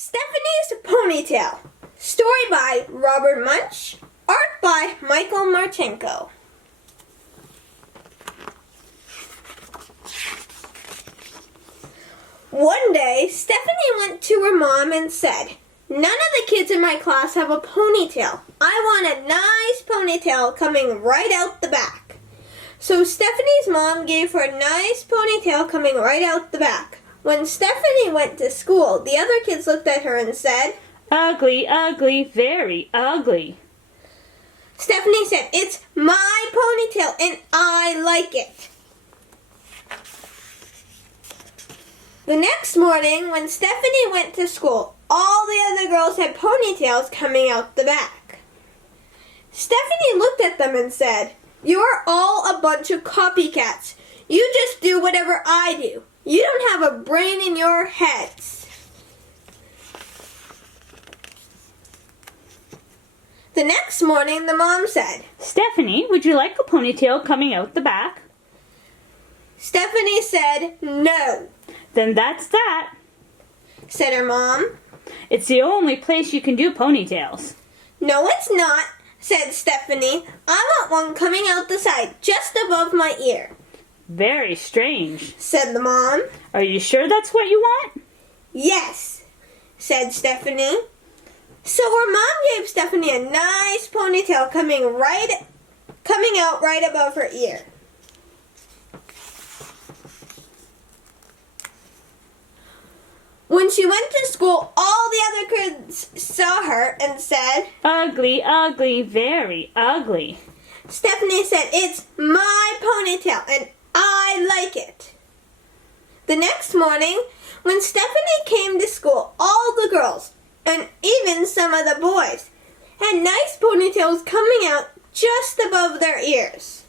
Stephanie's Ponytail. Story by Robert Munch. Art by Michael Martchenko. One day, Stephanie went to her mom and said, "None of the kids in my class have a ponytail. I want a nice ponytail coming right out the back." So Stephanie's mom gave her a nice ponytail coming right out the back. When Stephanie went to school, the other kids looked at her and said, "Ugly, ugly, very ugly." Stephanie said, "It's my ponytail and I like it." The next morning, when Stephanie went to school, all the other girls had ponytails coming out the back. Stephanie looked at them and said, "You're all a bunch of copycats. You just do whatever I do. You don't have a brain in your heads." The next morning, the mom said, "Stephanie, would you like a ponytail coming out the back?" Stephanie said, "No," "Then that's that," said her mom. "It's the only place you can do ponytails." "No, it's not," said Stephanie. "I want one coming out the side, just above my ear." "Very strange," said the mom. "Are you sure that's what you want?" "Yes," said Stephanie. So her mom gave Stephanie a nice ponytail coming out right above her ear. When she went to school, all the other kids saw her and said, "Ugly, ugly, very ugly." Stephanie said, "It's my ponytail and I like it." The next morning, when Stephanie came to school, all the girls, and even some of the boys, had nice ponytails coming out just above their ears.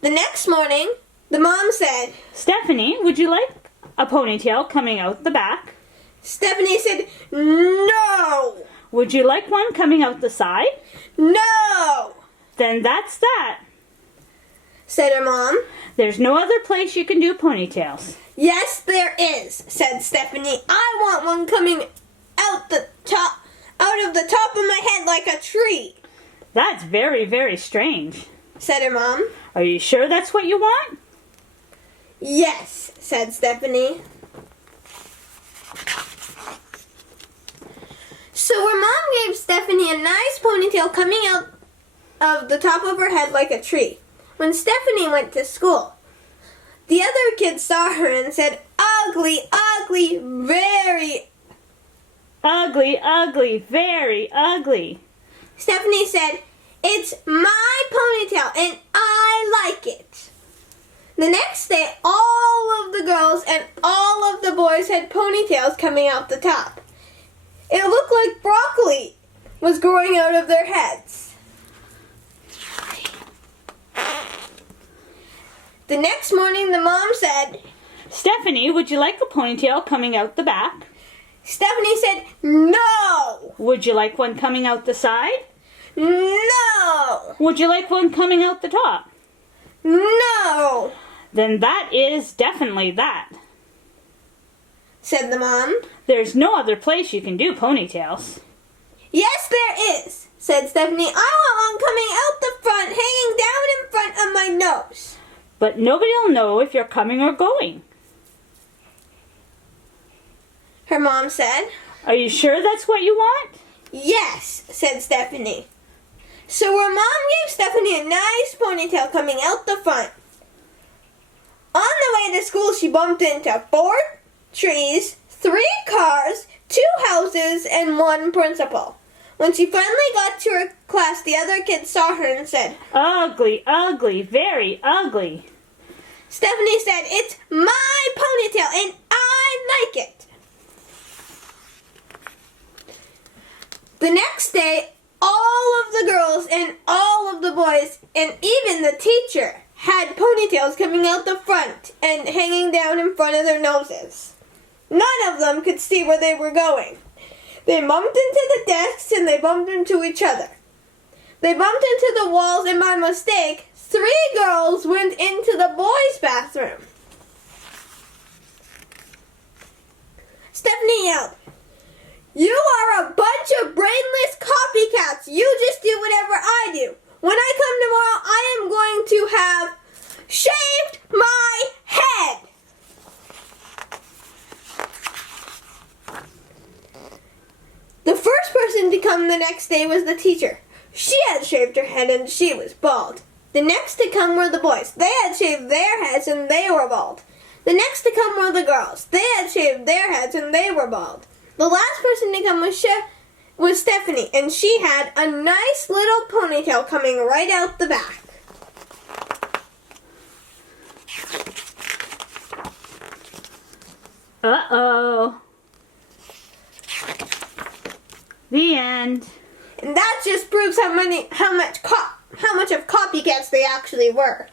The next morning, the mom said, "Stephanie, would you like a ponytail coming out the back?" Stephanie said, "No." "Would you like one coming out the side?" "No," "Then that's that," said her mom. "There's no other place you can do ponytails." "Yes, there is," said Stephanie. "I want one coming out of the top of my head like a tree." "That's very, very strange," said her mom. "Are you sure that's what you want?" "Yes," said Stephanie. So her mom gave Stephanie a nice ponytail coming out of the top of her head like a tree. When Stephanie went to school, the other kids saw her and said, "Ugly, ugly, very "Ugly, ugly, very ugly." Stephanie said, "It's my ponytail and I like it." The next day, all of the girls and all of the boys had ponytails coming out the top. It looked like broccoli was growing out of their heads. The next morning, the mom said, "Stephanie, would you like a ponytail coming out the back?" Stephanie said, "No." "Would you like one coming out the side?" "No." "Would you like one coming out the top?" "No," "Then that is definitely that," said the mom. "There's no other place you can do ponytails." "Yes, there is," said Stephanie. "I want one coming out the front, hanging down in front of my nose." "But nobody'll know if you're coming or going," her mom said. "Are you sure that's what you want?" "Yes," said Stephanie. So her mom gave Stephanie a nice ponytail coming out the front. On the way to school, she bumped into 4 trees, 3 cars, 2 houses, and 1 principal. When she finally got to her class, the other kids saw her and said, "Ugly, ugly, very ugly." Stephanie said, "It's my ponytail and I like it." The next day, all of the girls and all of the boys and even the teacher had ponytails coming out the front and hanging down in front of their noses. None of them could see where they were going. They bumped into the desks and they bumped into each other. They bumped into the walls and by mistake, 3 girls went into the boys' bathroom. Stephanie yelled, "You are a bunch of brainless copycats. You just do whatever I do. When I come tomorrow, I am going to have shaved my head." The first person to come the next day was the teacher. She had shaved her head and she was bald. The next to come were the boys. They had shaved their heads and they were bald. The next to come were the girls. They had shaved their heads and they were bald. The last person to come was Stephanie, and she had a nice little ponytail coming right out the back. Uh-oh. The end. And that just proves how much of copycats they actually were.